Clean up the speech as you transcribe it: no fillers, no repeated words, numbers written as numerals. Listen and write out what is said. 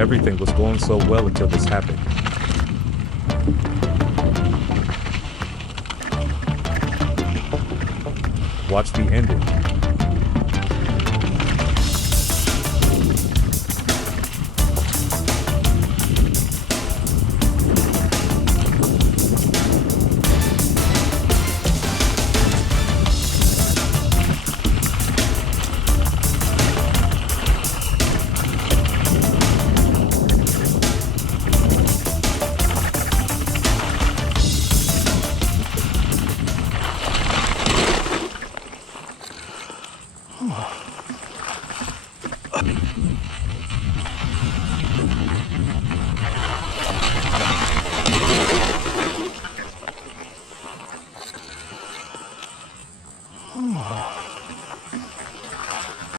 Everything was going so well until this happened. Watch the ending.